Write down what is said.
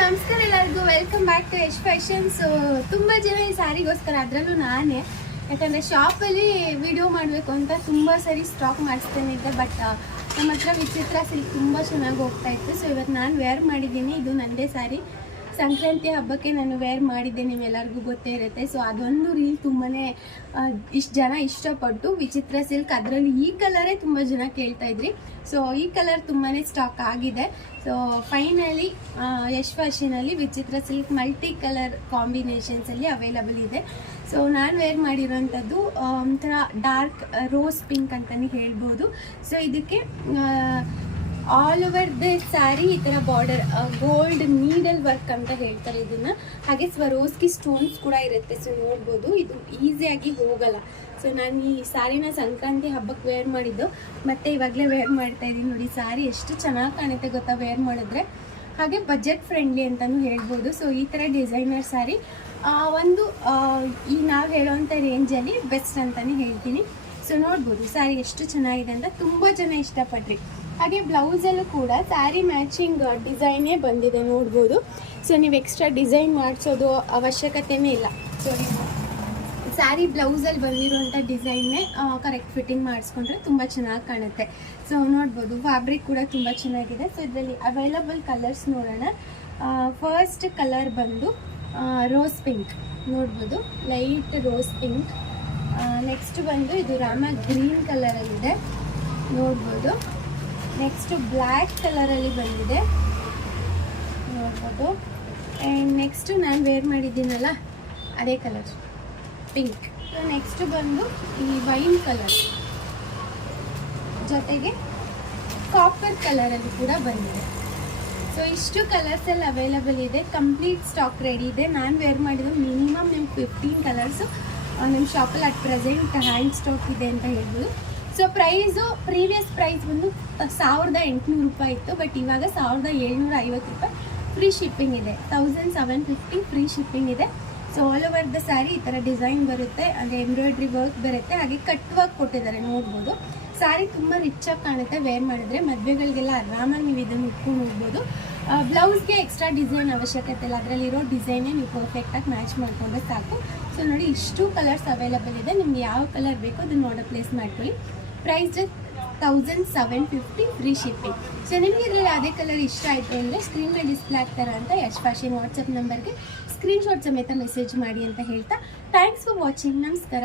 ನಮಸ್ಕಾರ ಎಲ್ಲರಿಗೂ. Welcome back to Yash fashion so ತುಂಬ ಜನ ಈ ಸ್ಯಾರಿಗೋಸ್ಕರ ಅದರಲ್ಲೂ ನಾನೇ. ಯಾಕಂದರೆ ಶಾಪಲ್ಲಿ ವಿಡಿಯೋ ಮಾಡಬೇಕು ಅಂತ ತುಂಬ ಸರಿ ಸ್ಟಾಕ್ ಮಾಡಿಸ್ತೇನೆ ಇದ್ದೆ ಬಟ್ ನಮ್ಮ ಹತ್ರ ವಿಚಿತ್ರ ಸಿಲ್ಕ್ ತುಂಬ ಚೆನ್ನಾಗಿ ಹೋಗ್ತಾ ಇತ್ತು. ಸೊ ಇವತ್ತು ನಾನು ವೇರ್ ಮಾಡಿದ್ದೀನಿ. ಇದು ನನ್ನದೇ ಸ್ಯಾರಿ ಸಂಕ್ರಾಂತಿ ಹಬ್ಬಕ್ಕೆ ನಾನು ವೇರ್ ಮಾಡಿದ್ದೆ, ನಿಮ್ಮೆಲ್ಲರಿಗೂ ಗೊತ್ತೇ ಇರುತ್ತೆ. ಸೊ ಅದೊಂದು ರೀಲ್ ತುಂಬಾ ಇಷ್ಟು ಜನ ಇಷ್ಟಪಟ್ಟು ವಿಚಿತ್ರ ಸಿಲ್ಕ್ ಅದರಲ್ಲಿ ಈ ಕಲರೇ ತುಂಬ ಜನ ಕೇಳ್ತಾ ಇದ್ರಿ. ಸೊ ಈ ಕಲರ್ ತುಂಬಾ ಸ್ಟಾಕ್ ಆಗಿದೆ. ಸೊ ಫೈನಲಿ ಯಶ್ ಫ್ಯಾಷನಲ್ಲಿ ವಿಚಿತ್ರ ಸಿಲ್ಕ್ ಮಲ್ಟಿ ಕಲರ್ ಕಾಂಬಿನೇಷನ್ಸಲ್ಲಿ ಅವೈಲಬಲ್ ಇದೆ. ಸೊ ನಾನು ವೇರ್ ಮಾಡಿರೋಂಥದ್ದು ಒಂಥರ ಡಾರ್ಕ್ ರೋಸ್ ಪಿಂಕ್ ಅಂತಲೇ ಹೇಳ್ಬೋದು. ಸೊ ಇದಕ್ಕೆ ಆಲ್ ಓವರ್ ದ ಸ್ಯಾರಿ ಈ ಥರ ಬಾರ್ಡರ್ ಗೋಲ್ಡ್ ನೀಡಲ್ ವರ್ಕ್ ಅಂತ ಹೇಳ್ತಾರೆ ಇದನ್ನ. ಹಾಗೆ ಸ್ವರೋಸ್ಕಿ ಸ್ಟೋನ್ಸ್ ಕೂಡ ಇರುತ್ತೆ. ಸೊ ನೋಡ್ಬೋದು. ಇದು ಈಸಿಯಾಗಿ ಹೋಗಲ್ಲ. ಸೊ ನಾನು ಈ ಸ್ಯಾರಿನ ಸಂಕ್ರಾಂತಿ ಹಬ್ಬಕ್ಕೆ ವೇರ್ ಮಾಡಿದ್ದು, ಮತ್ತೆ ಇವಾಗಲೇ ವೇರ್ ಮಾಡ್ತಾ ಇದ್ದೀನಿ ನೋಡಿ. ಸ್ಯಾರಿ ಎಷ್ಟು ಚೆನ್ನಾಗಿ ಕಾಣುತ್ತೆ ಗೊತ್ತಾ ವೇರ್ ಮಾಡಿದ್ರೆ? ಹಾಗೆ ಬಜೆಟ್ ಫ್ರೆಂಡ್ಲಿ ಅಂತಲೂ ಹೇಳ್ಬೋದು. ಸೊ ಈ ಥರ ಡಿಸೈನರ್ ಸ್ಯಾರಿ ಒಂದು ಈ ನಾವು ಹೇಳೋವಂಥ ರೇಂಜಲ್ಲಿ ಬೆಸ್ಟ್ ಅಂತಲೇ ಹೇಳ್ತೀನಿ. ಸೊ ನೋಡ್ಬೋದು. ಸ್ಯಾರಿ ಎಷ್ಟು ಚೆನ್ನಾಗಿದೆ ಅಂತ ತುಂಬ ಜನ ಇಷ್ಟಪಟ್ರಿ. ಹಾಗೆ ಬ್ಲೌಸಲ್ಲೂ ಕೂಡ ಸ್ಯಾರಿ ಮ್ಯಾಚಿಂಗ್ ಡಿಸೈನೇ ಬಂದಿದೆ, ನೋಡ್ಬೋದು. ಸೊ ನೀವು ಎಕ್ಸ್ಟ್ರಾ ಡಿಸೈನ್ ಮಾಡಿಸೋದು ಅವಶ್ಯಕತೆನೇ ಇಲ್ಲ. ಸೊ ಸ್ಯಾರಿ ಬ್ಲೌಸಲ್ಲಿ ಬಂದಿರುವಂಥ ಡಿಸೈನ್ನೇ ಕರೆಕ್ಟ್ ಫಿಟ್ಟಿಂಗ್ ಮಾಡಿಸ್ಕೊಂಡ್ರೆ ತುಂಬ ಚೆನ್ನಾಗಿ ಕಾಣುತ್ತೆ. ಸೊ ನೋಡ್ಬೋದು ಫ್ಯಾಬ್ರಿಕ್ ಕೂಡ ತುಂಬ ಚೆನ್ನಾಗಿದೆ. ಸೊ ಇದರಲ್ಲಿ ಅವೈಲಬಲ್ ಕಲರ್ಸ್ ನೋಡೋಣ. ಫಸ್ಟ್ ಕಲರ್ ಬಂದು ರೋಸ್ ಪಿಂಕ್ ನೋಡ್ಬೋದು ಲೈಟ್ ರೋಸ್ ಪಿಂಕ್ ನೆಕ್ಸ್ಟ್ ಬಂದು ಇದು ರಾಮ ಗ್ರೀನ್ ಕಲರಲ್ಲಿದೆ ನೋಡ್ಬೋದು. ನೆಕ್ಸ್ಟ್ ಬ್ಲ್ಯಾಕ್ ಕಲರಲ್ಲಿ ಬಂದಿದೆ. ನೋಡ್ಬೋದು. ಆ್ಯಂಡ್ ನೆಕ್ಸ್ಟು ನಾನು ವೇರ್ ಮಾಡಿದ್ದೀನಲ್ಲ, ಅದೇ ಕಲರ್ ಪಿಂಕ್ ನೆಕ್ಸ್ಟ್ ಬಂದು ಈ ವೈನ್ ಕಲರ್ ಜೊತೆಗೆ ಕಾಪರ್ ಕಲರಲ್ಲಿ ಕೂಡ ಬಂದಿದೆ. ಸೊ ಇಷ್ಟು ಕಲರ್ಸ್ ಎಲ್ಲ ಅವೈಲಬಲ್ ಇದೆ ಕಂಪ್ಲೀಟ್ ಸ್ಟಾಕ್ ರೆಡಿ ಇದೆ. ನಾನು ವೇರ್ ಮಾಡಿದ ಮಿನಿಮಮ್ ನಿಮ್ಗೆ ಫಿಫ್ಟೀನ್ ಕಲರ್ಸು ನಿಮ್ಮ ಶಾಪಲ್ಲಿ ಅಟ್ ಪ್ರೆಸೆಂಟ್ ಹ್ಯಾಂಡ್ ಸ್ಟಾಕ್ ಇದೆ ಅಂತ ಹೇಳ್ಬೋದು. ಸೊ ಪ್ರೈಸು ಪ್ರೀವಿಯಸ್ ಪ್ರೈಸ್ ಬಂದು ಸಾವಿರದ ಎಂಟುನೂರು ರೂಪಾಯಿ ಇತ್ತು ಬಟ್ ಇವಾಗ ಸಾವಿರದ ಏಳ್ನೂರ ಐವತ್ತು ರೂಪಾಯಿ ಫ್ರೀ ಶಿಪ್ಪಿಂಗ್ ಇದೆ. Thousand seven fifty free shipping ಇದೆ. So all over the sari ಈ ಥರ ಡಿಸೈನ್ ಬರುತ್ತೆ ಅಂದರೆ ಎಂಬ್ರಾಯ್ಡ್ರಿ ವರ್ಕ್ ಬರುತ್ತೆ, ಹಾಗೆ ಕಟ್ವಾಗಿ ಕೊಟ್ಟಿದ್ದಾರೆ, ನೋಡ್ಬೋದು. ಸ್ಯಾರಿ ತುಂಬ ರಿಚಾಗಿ ಕಾಣುತ್ತೆ ವೇರ್ ಮಾಡಿದ್ರೆ ಮದುವೆಗಳಿಗೆಲ್ಲ ಆರಾಮಾಗಿ ನೀವು ಇದನ್ನು ಉಟ್ಕೊಂಡು ಹೋಗ್ಬೋದು. ಬ್ಲೌಸ್ಗೆ ಎಕ್ಸ್ಟ್ರಾ ಡಿಸೈನ್ ಅವಶ್ಯಕತೆ ಇಲ್ಲ, ಅದರಲ್ಲಿರೋ ಡಿಸೈನೇ ನೀವು ಪರ್ಫೆಕ್ಟಾಗಿ ಮ್ಯಾಚ್ ಮಾಡ್ಕೊಂಡ್ರೆ ಸಾಕು. ಸೊ ನೋಡಿ ಇಷ್ಟು ಕಲರ್ಸ್ ಅವೈಲಬಲ್ ಇದೆ, ನಿಮ್ಗೆ ಯಾವ ಕಲರ್ ಬೇಕೋ ಅದನ್ನು ಆರ್ಡರ್ ಪ್ಲೇಸ್ ಮಾಡ್ಕೊಳ್ಳಿ. Price thousand seven fifty free shipping so ನಿಮಗೆ ಇದರಲ್ಲಿ ಅದೇ ಕಲರ್ ಇಷ್ಟ ಆಯಿತು ಅಂದರೆ ಸ್ಕ್ರೀನ್ ಮೇಲೆ ಡಿಸ್ಪ್ಲೇ ಆಗ್ತಾರ ಅಂತ ಯಶ್ ಫ್ಯಾಷನ್ ವಾಟ್ಸಪ್ ನಂಬರ್ಗೆ ಸ್ಕ್ರೀನ್ಶಾಟ್ ಸಮೇತ ಮೆಸೇಜ್ ಮಾಡಿ ಅಂತ ಹೇಳ್ತಾ. ಥ್ಯಾಂಕ್ಸ್ ಫಾರ್ ವಾಚಿಂಗ್ ನಮಸ್ಕಾರ.